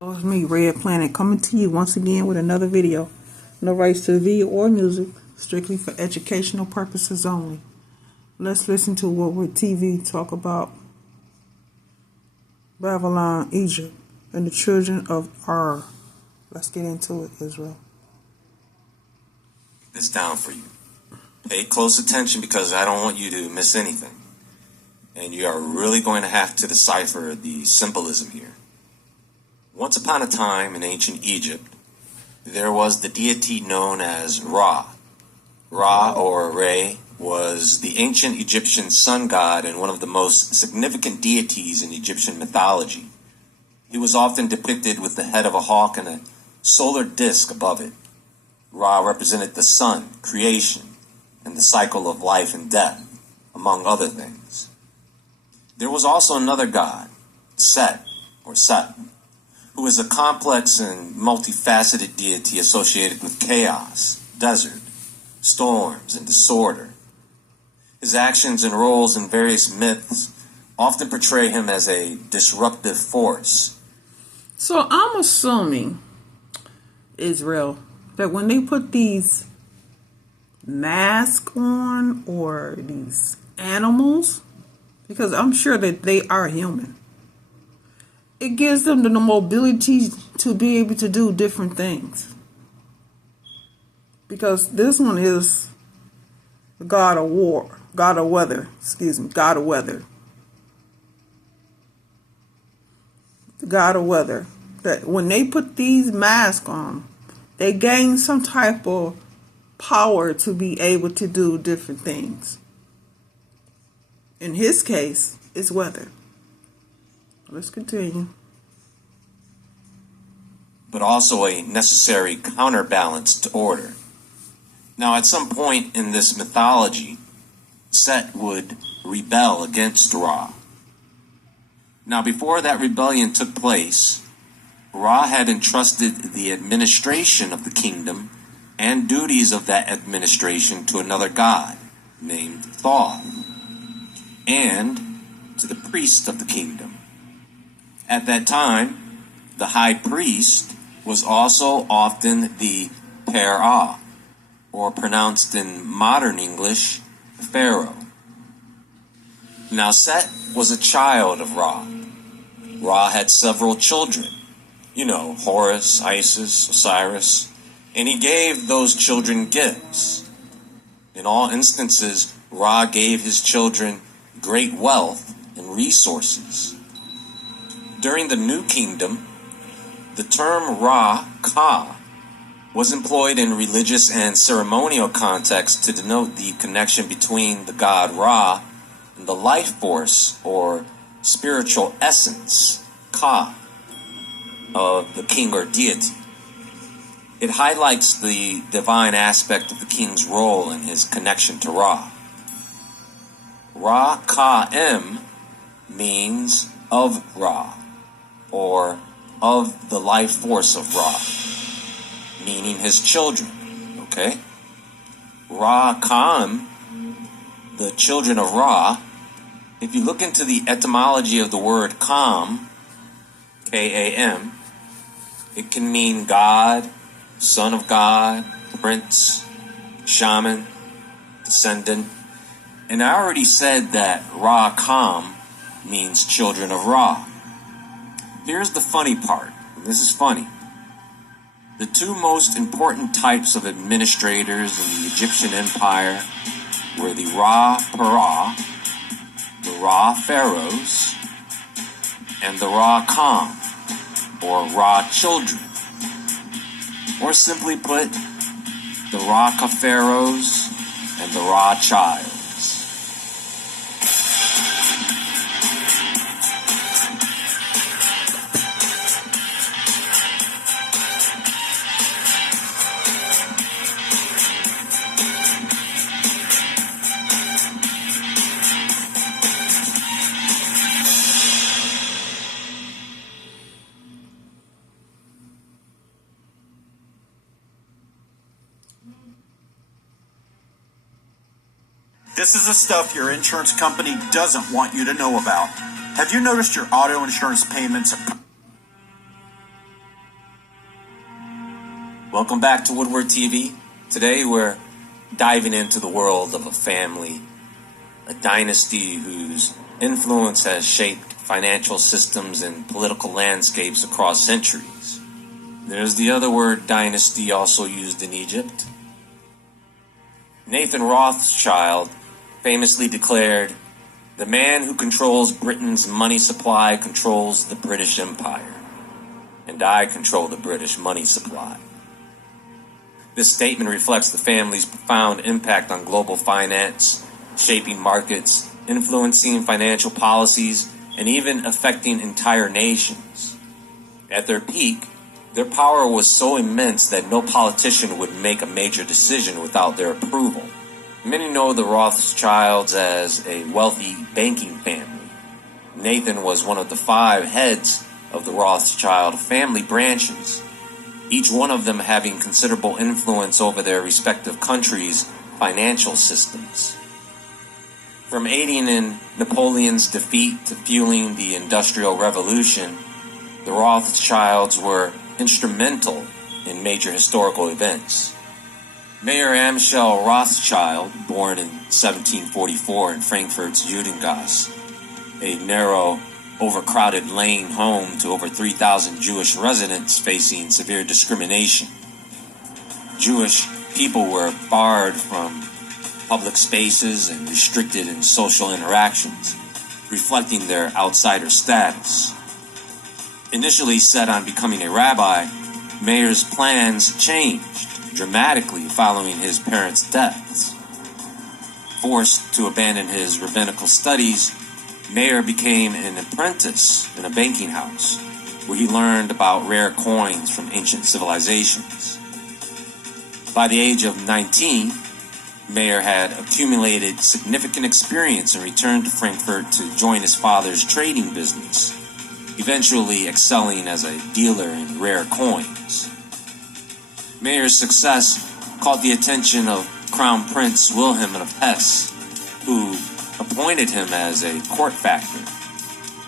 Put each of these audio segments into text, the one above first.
It's me, Red Planet, coming to you once again with another video. No rights to the video or music, strictly for educational purposes only. Let's listen to what would TV talk about Babylon, Egypt, and the children of Ar. Let's get into it, Israel. This down for you. Pay close attention because I don't want you to miss anything. And you are really going to have to decipher the symbolism here. Once upon a time in ancient Egypt, there was the deity known as Ra. Ra, or Re, was the ancient Egyptian sun god and one of the most significant deities in Egyptian mythology. He was often depicted with the head of a hawk and a solar disk above it. Ra represented the sun, creation, and the cycle of life and death, among other things. There was also another god, Set, or Set, who is a complex and multifaceted deity associated with chaos, desert, storms, and disorder. His actions and roles in various myths often portray him as a disruptive force. So I'm assuming, Israel, that when they put these masks on or these animals, because I'm sure that they are human, it gives them the mobility to be able to do different things. Because this one is the god of war, god of weather, god of weather. The god of weather. That when they put these masks on, they gain some type of power to be able to do different things. In his case, it's weather. Let's continue. But also a necessary counterbalance to order. Now, at some point in this mythology, Set would rebel against Ra. Now, before that rebellion took place, Ra had entrusted the administration of the kingdom and duties of that administration to another god named Thoth, and to the priest of the kingdom. At that time, the high priest was also often the Perah, or pronounced in modern English, Pharaoh. Now Set was a child of Ra. Ra had several children, Horus, Isis, Osiris, and he gave those children gifts. In all instances, Ra gave his children great wealth and resources. During the New Kingdom, the term Ra-Ka was employed in religious and ceremonial contexts to denote the connection between the god Ra and the life force or spiritual essence, Ka, of the king or deity. It highlights the divine aspect of the king's role and his connection to Ra. Ra-Ka-M means of Ra, or of the life force of Ra, meaning his children, okay? Ra-Kam, the children of Ra, if you look into the etymology of the word Kam, K-A-M, it can mean God, son of God, prince, shaman, descendant. And I already said that Ra-Kam means children of Ra. Here's the funny part. This is funny. The two most important types of administrators in the Egyptian empire were the Ra-Perah, the Ra-Pharaohs, and the Ra-Kam, or Ra-Children. Or simply put, the Ra-Pharaohs and the Ra-Childs. This is the stuff your insurance company doesn't want you to know about. Have you noticed your auto insurance payments Welcome back to Woodward TV. Today we're diving into the world of a family, a dynasty whose influence has shaped financial systems and political landscapes across centuries. There's the other word dynasty also used in Egypt. Nathan Rothschild famously declared, "The man who controls Britain's money supply controls the British Empire, and I control the British money supply." This statement reflects the family's profound impact on global finance, shaping markets, influencing financial policies, and even affecting entire nations. At their peak, their power was so immense that no politician would make a major decision without their approval. Many know the Rothschilds as a wealthy banking family. Nathan was one of the 5 heads of the Rothschild family branches, each one of them having considerable influence over their respective countries' financial systems. From aiding in Napoleon's defeat to fueling the Industrial Revolution, the Rothschilds were instrumental in major historical events. Mayer Amschel Rothschild, born in 1744 in Frankfurt's Judengasse, a narrow, overcrowded lane home to over 3,000 Jewish residents facing severe discrimination. Jewish people were barred from public spaces and restricted in social interactions, reflecting their outsider status. Initially set on becoming a rabbi, Mayer's plans changed dramatically following his parents' deaths. Forced to abandon his rabbinical studies, Mayer became an apprentice in a banking house, where he learned about rare coins from ancient civilizations. By the age of 19, Mayer had accumulated significant experience and returned to Frankfurt to join his father's trading business, eventually excelling as a dealer in rare coins. Mayer's success caught the attention of Crown Prince Wilhelm of Hesse, who appointed him as a court factor.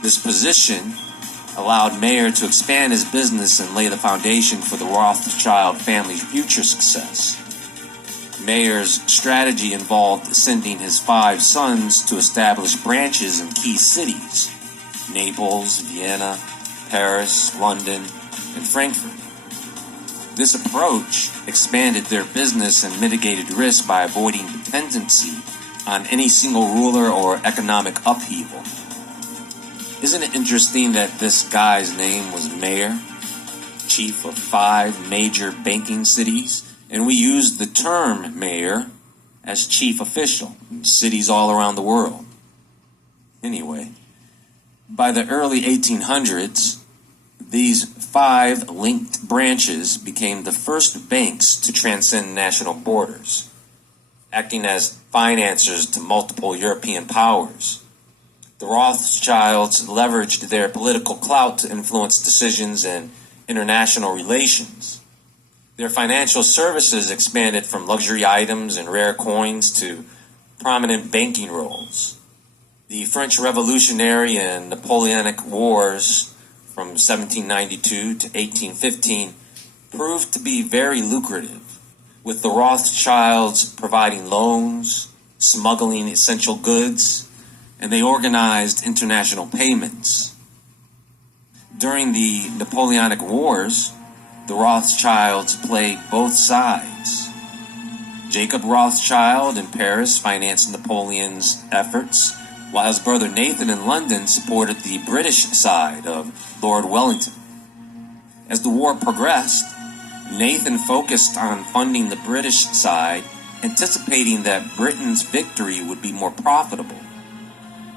This position allowed Mayer to expand his business and lay the foundation for the Rothschild family's future success. Mayer's strategy involved sending his 5 sons to establish branches in key cities: Naples, Vienna, Paris, London, and Frankfurt. This approach expanded their business and mitigated risk by avoiding dependency on any single ruler or economic upheaval. Isn't it interesting that this guy's name was Mayer, chief of 5 major banking cities, and we use the term mayor as chief official in cities all around the world? Anyway, by the early 1800s, these 5 linked branches became the first banks to transcend national borders, acting as financiers to multiple European powers. The Rothschilds leveraged their political clout to influence decisions in international relations. Their financial services expanded from luxury items and rare coins to prominent banking roles. The French Revolutionary and Napoleonic Wars from 1792 to 1815 proved to be very lucrative, with the Rothschilds providing loans, smuggling essential goods, and they organized international payments. During the Napoleonic Wars, the Rothschilds played both sides. Jacob Rothschild in Paris financed Napoleon's efforts, while his brother Nathan in London supported the British side of Lord Wellington. As the war progressed, Nathan focused on funding the British side, anticipating that Britain's victory would be more profitable.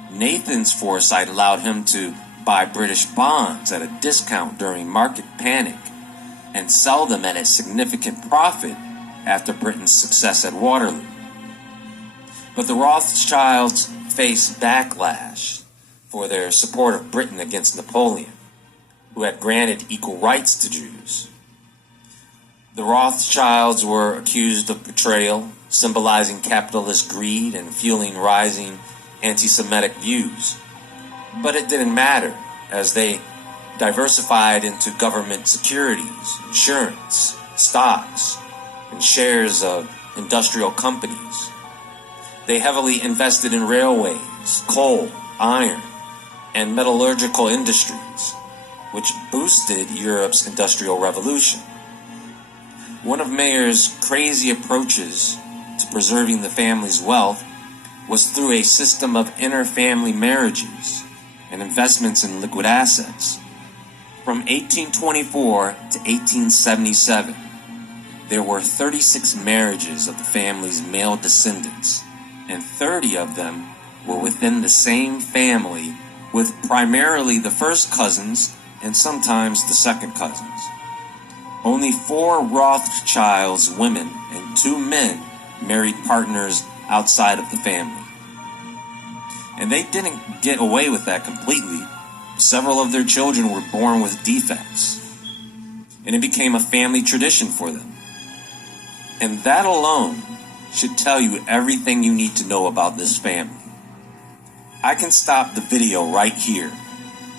Nathan's foresight allowed him to buy British bonds at a discount during market panic and sell them at a significant profit after Britain's success at Waterloo. But the Rothschilds faced backlash for their support of Britain against Napoleon, who had granted equal rights to Jews. The Rothschilds were accused of betrayal, symbolizing capitalist greed and fueling rising anti-Semitic views. But it didn't matter, as they diversified into government securities, insurance, stocks, and shares of industrial companies. They heavily invested in railways, coal, iron, and metallurgical industries, which boosted Europe's industrial revolution. One of Mayer's crazy approaches to preserving the family's wealth was through a system of inter-family marriages and investments in liquid assets. From 1824 to 1877, there were 36 marriages of the family's male descendants, and 30 of them were within the same family, with primarily the first cousins and sometimes the second cousins. Only 4 Rothschilds women and 2 men married partners outside of the family. And they didn't get away with that completely. Several of their children were born with defects, and it became a family tradition for them. And that alone should tell you everything you need to know about this family. I can stop the video right here,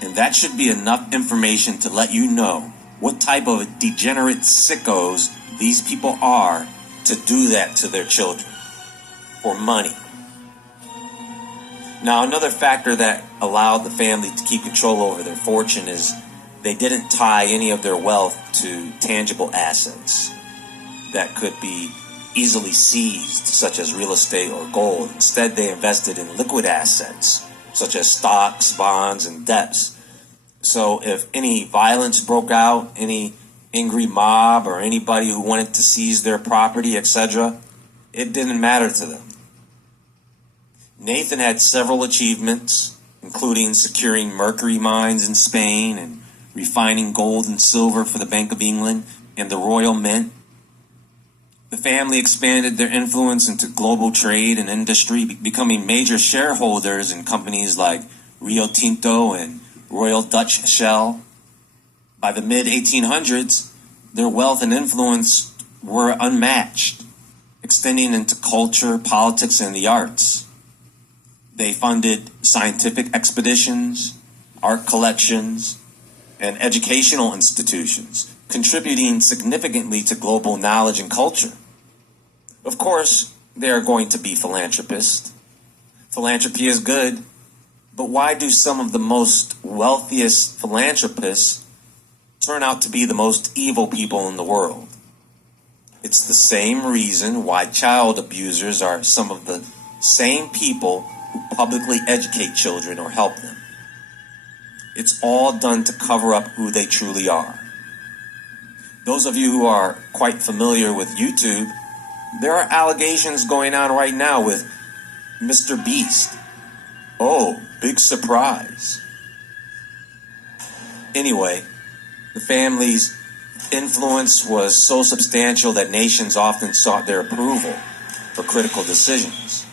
and that should be enough information to let you know what type of degenerate sickos these people are to do that to their children for money. Now, another factor that allowed the family to keep control over their fortune is they didn't tie any of their wealth to tangible assets that could be easily seized, such as real estate or gold. Instead, they invested in liquid assets, such as stocks, bonds, and debts. So if any violence broke out, any angry mob, or anybody who wanted to seize their property, etc., it didn't matter to them. Nathan had several achievements, including securing mercury mines in Spain and refining gold and silver for the Bank of England and the Royal Mint. The family expanded their influence into global trade and industry, becoming major shareholders in companies like Rio Tinto and Royal Dutch Shell. By the mid-1800s, their wealth and influence were unmatched, extending into culture, politics, and the arts. They funded scientific expeditions, art collections, and educational institutions, contributing significantly to global knowledge and culture. Of course, they are going to be philanthropists. Philanthropy is good, but why do some of the most wealthiest philanthropists turn out to be the most evil people in the world? It's the same reason why child abusers are some of the same people who publicly educate children or help them. It's all done to cover up who they truly are. Those of you who are quite familiar with YouTube, there are allegations going on right now with Mr. Beast. Oh, big surprise. Anyway, the family's influence was so substantial that nations often sought their approval for critical decisions.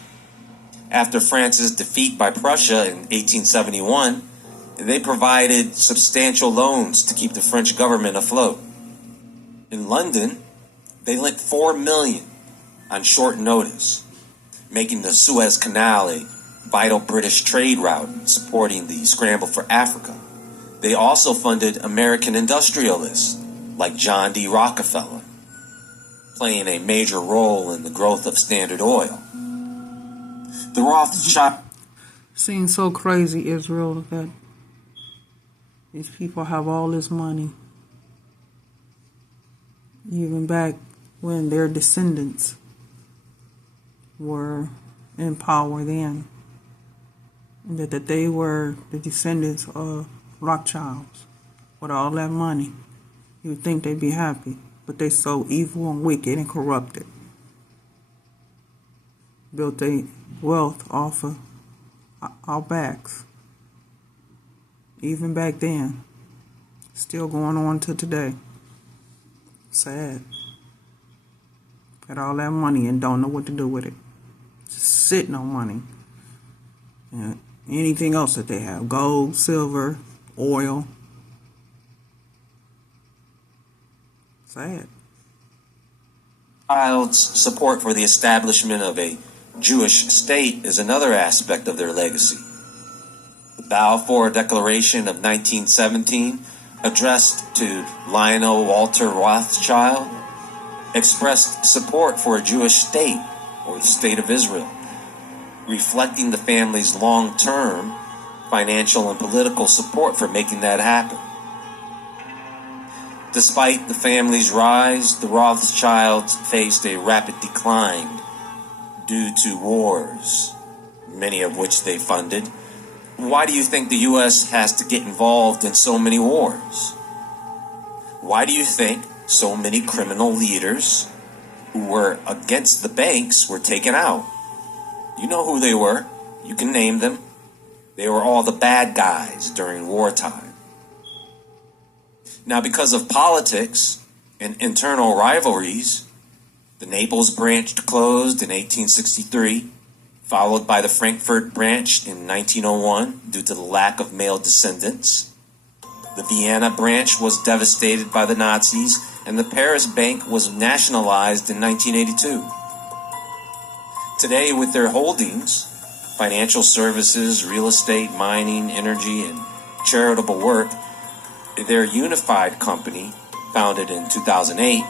After France's defeat by Prussia in 1871, they provided substantial loans to keep the French government afloat. In London, they lent $4 million on short notice, making the Suez Canal a vital British trade route supporting the scramble for Africa. They also funded American industrialists like John D. Rockefeller, playing a major role in the growth of Standard Oil. The Rothschild Seems so crazy, Israel, that these people have all this money, even back when their descendants were in power then, and that they were the descendants of Rothschilds. With all that money, you would think they'd be happy, but they so evil and wicked and corrupted. Built their wealth off of our backs. Even back then. Still going on to today. Sad. Got all that money and don't know what to do with it. Just sitting on money. And anything else that they have. Gold, silver, oil. Sad. Child's support for the establishment of a Jewish state is another aspect of their legacy. The Balfour Declaration of 1917, addressed to Lionel Walter Rothschild, expressed support for a Jewish state, or the state of Israel, reflecting the family's long-term financial and political support for making that happen. Despite the family's rise, the Rothschilds faced a rapid decline due to wars, many of which they funded. Why do you think the U.S. has to get involved in so many wars? Why do you think so many criminal leaders who were against the banks were taken out? You know who they were. You can name them. They were all the bad guys during wartime. Now, because of politics and internal rivalries, the Naples branch closed in 1863, followed by the Frankfurt branch in 1901 due to the lack of male descendants. The Vienna branch was devastated by the Nazis, and the Paris Bank was nationalized in 1982. Today, with their holdings, financial services, real estate, mining, energy, and charitable work, their unified company, founded in 2008,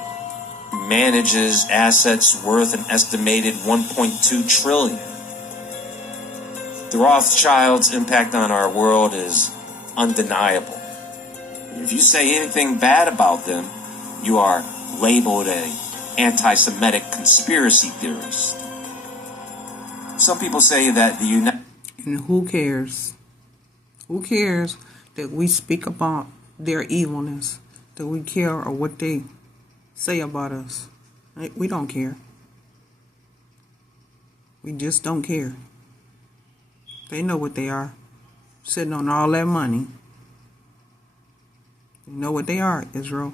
manages assets worth an estimated $1.2 trillion. The Rothschilds' impact on our world is undeniable. If you say anything bad about them, you are labeled an anti-Semitic conspiracy theorist. Some people say that the United... And who cares? Who cares that we speak about their evilness? That we care or what they say about us? We don't care. We just don't care. They know what they are. Sitting on all that money. You know what they are, Israel.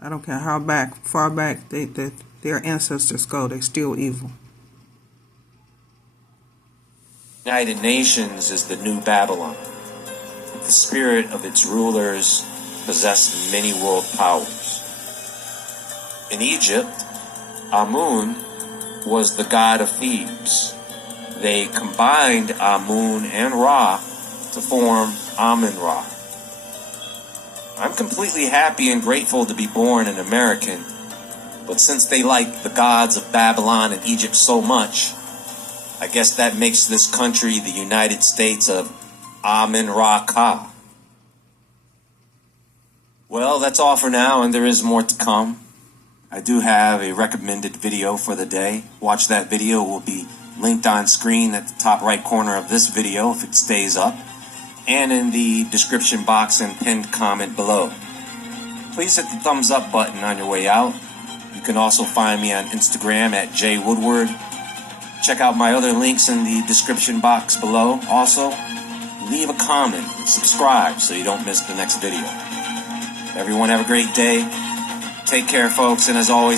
I don't care how far back their ancestors go, they're still evil. United Nations is the new Babylon. The spirit of its rulers possess many world powers. In Egypt, Amun was the god of Thebes. They combined Amun and Ra to form Amun-Ra. I'm completely happy and grateful to be born an American, but since they like the gods of Babylon and Egypt so much, I guess that makes this country the United States of Amun-Ra-Ka. Well, that's all for now, and there is more to come. I do have a recommended video for the day. Watch that video. It will be linked on screen at the top right corner of this video if it stays up, and in the description box and pinned comment below. Please hit the thumbs up button on your way out. You can also find me on Instagram at jwoodward. Check out my other links in the description box below. Also, leave a comment and subscribe so you don't miss the next video. Everyone have a great day. Take care, folks, and as always,